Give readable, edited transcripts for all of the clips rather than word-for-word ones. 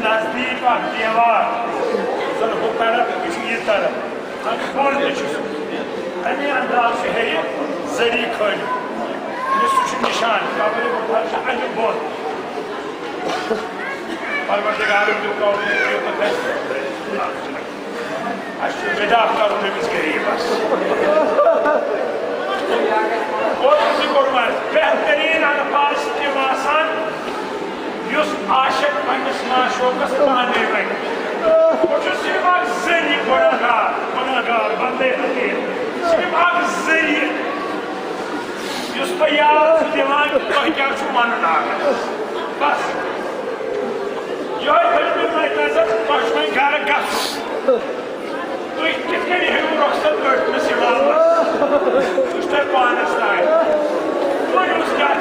नजदीक दीवार तरफ ये तरफ अमे अंदाज है जरी खल सह निशान कबर अमे बोन परवरदिगार विदा कर गरीबस बेहतरीन अल्फाज तम आशिक पन्नस माशोकस पाने वन सिर्फ जरी गुनाहगार बंदे हकीर सिर्फ जरी पे याद दिवान तुम क्या मन बस ये नजर तुम घर ग तुम कित रुखसत कटमस तुम पानस तान क्या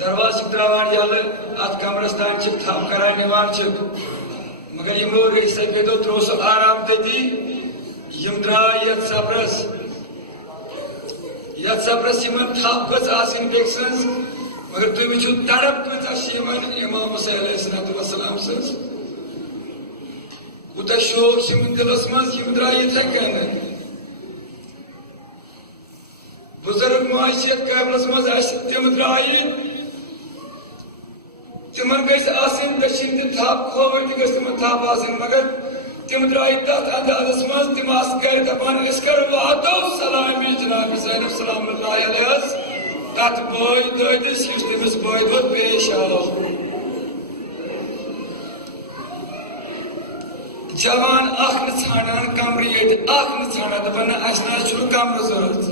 दरवाज त्रावान यल अत कमरस तान थप कर मगर यमो रईस सफेदो त्रो सह आराम तती द्राय यथ सफरस थप गई बेक सज मगर तुम वो तड़प कम इमाम हुसैन सज कूत शौक दिलस मज द्राय इथे कन बुजुर्ग माशियत काबलस मज तम द्राय तिमन गशीन थप खोवर तम थप मगर तम द्राय तथ अंदाजस मज तम गर दपान वातो सलामी जनाब ज़ैनब सलाम तथ बॉय ददिस तमिस बॉय दो पेश आओ जवान ान कमर ये ाना दपान कमर जरूरत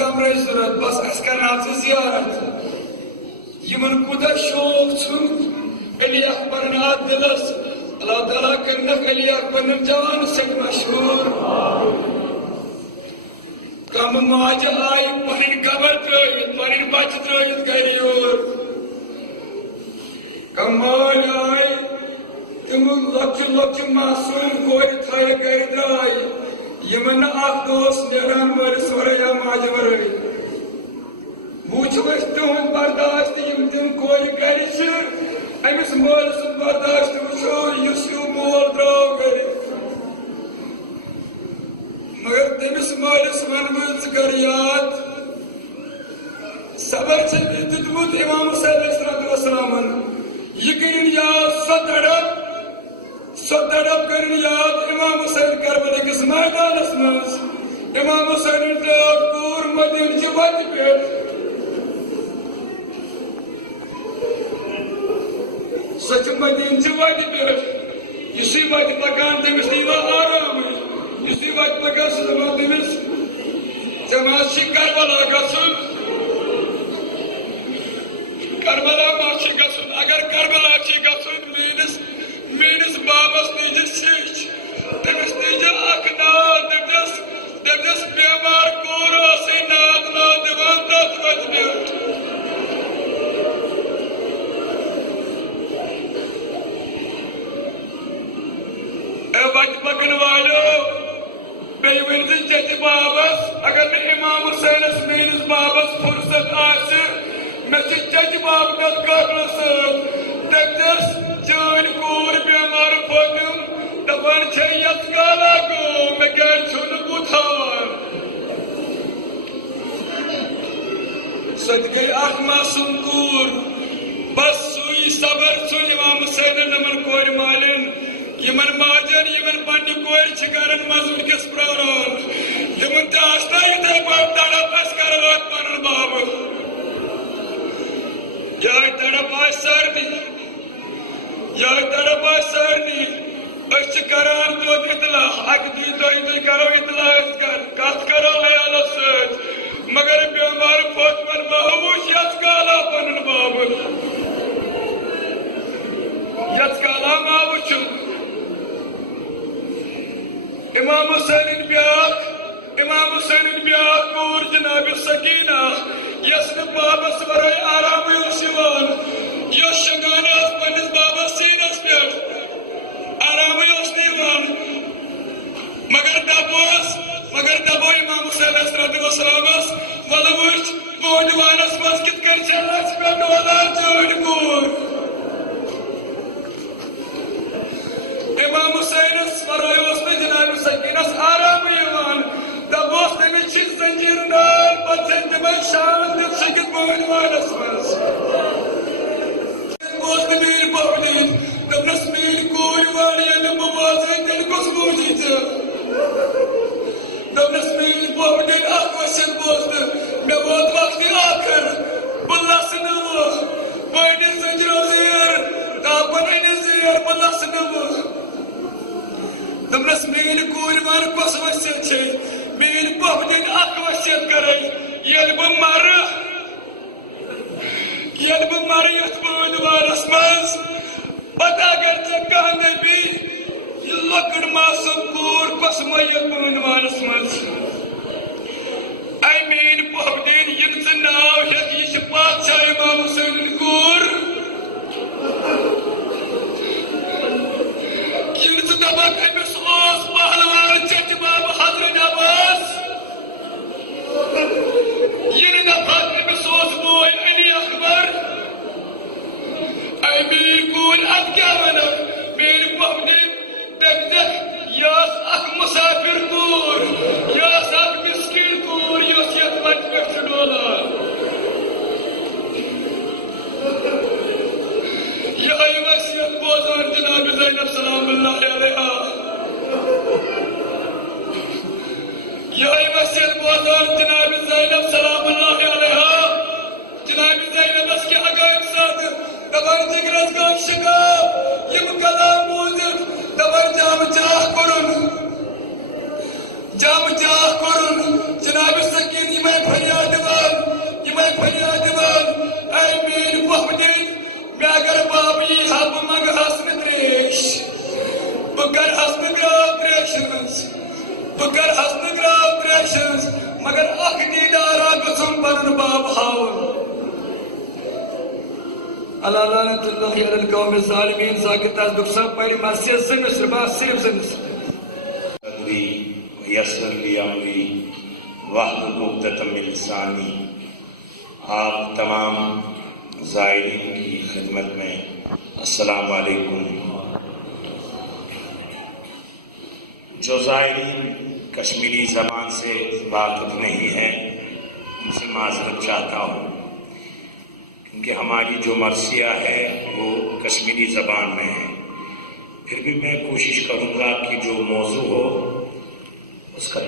कमर जरूरत बस कर जियारत यमन कूत शौक अली अकबर दिलस अल्लाह ताला कर अली अकबर जवान सक मशहूर कम माज आई पन खबर त्रत पन बच त्रत गर योर कम माल आई तम लक्ष मासूम कोर थे गर द्राय यमन नान वलिस वर या माज वर वो तुंद बर्दाश्त तम कोर गर अमिस मोल सुन बर्दाश्त वो मोल द्राव गर मगर तमिस मालिस वन कर याद सबर दुत इमाम हुसैन यह कर याद सो तड़प कर याद इमाम हुसैन करबला किस मैदानस मज इमाम हुसैन पूर मदीन च वत पे सच मदीन च वत पे इसी वत पकान तमिस आराम इसी वत पकान समा तमिस जमात करबला करबला मा गन अगर करबला गन मेनिस बाबस नीज तमिस नीज दस बेमार कोर नाद नाद दिवान तथ वत पे वत पकन वालो बे वन चच बाबस अगर न इमाम हुसैनस मेनिस बाबस फुर्सत आस मे चच बाब तथ कबल सस जान कोर बेमार पतम दपान यथ गाला गो मे गर छुन बुथान सत गई मासूम कूर बस सुई सबर सु इमाम हुसैन नमन कोर मालिन यमन माजन यमन पन्न कोर कर मज वनकस प्रान यमन तस्ता इथे तड़प कर वात पन बाब या तड़प सर्दी या तड़प सर्दी करान तो इतला अक दुई करो इतला कत करो लयाल मगर बेमार फोतमन महबूश यथ काला पन बाब यथ काला मा वुचु इमाम हुसैन ब्याह कूर जनाब सकीना यस बाबस वर आराम यस शगान पन्निस बाबस सीनस पे आराम मगर दबो इमाम हुसैन वल वुच बोजवानस मज कित लच पे डोलान जोड़ कूर इमाम हुसैन वर जनाब सकीनस आराम दबोस तमिस जंजीर नाल पे तमन शान दिल सकित बोजवानस मज मेरी बहुदीन दपनस मेरी कोई वाली बवाज तेल कुछ बूझी दपनस मेरी बहुदीन वसन बोस्त मे वोत वक्त आखिर बुल्लस बन जंजरो जेर दापन जेर बुल्लस दपनस मेरी कोई वन कस वसियत मेरी बहुदीन वसियत कर मर यथ बोजवानस मज पता अगर कह नबी लकड़ मासूम कूर कस मैत बोजवानस मज मीन पोहदीन यिन नाव है बादशाह इमाम हुसैन कूर यिन दबक अमिस पहलवान चच बाब हजरत अब्बास यिन दबक अमिस बोय अली अकबर अमी कूर अब क्या वनो मीन पोहदीन तक यस अख मुसाफिर कूर यस अख मिस्किन कूर यस यत वत पे डोला यह वसीयत बोजान जनाब ज़ैनब सलामुल्लाह अलैहा यह वसीयत बोजान जनाब ज़ैनब सलामुल्लाह अलैहा जनाब ज़ैनब के अगाइब साथ दबाई जिगरस का शिका यम कलाम मूजिब दबाई जाम चाह करुन जनाब सकीन यमय फरियाद दिवान ऐ मीर पोहदीन मैं अगर बाबी हब मग हसन त्रेश बगर हसन ग्राव त्रेशंस मगर अख दीदारा गसम परन बाब हावन अला लानतुल्लाहि अलल कौम ज़ालिमीन ज़ाकिता दुखसा परी मस्जिद से मिस्रबा सिर्फ से सदरी यस्सर ली अमरी वहलुल उक़दतम मिन लिसानी। आप तमाम ज़ायरीन की खिदमत में अस्सलाम वालेकुम। जो ज़ायरीन कश्मीरी ज़बान से वाकिफ़ नहीं है उनसे माज़रत चाहता हूँ, क्योंकि हमारी जो मरसिया है वो कश्मीरी ज़बान में है। फिर भी मैं कोशिश करूँगा कि जो मौजू हो उसका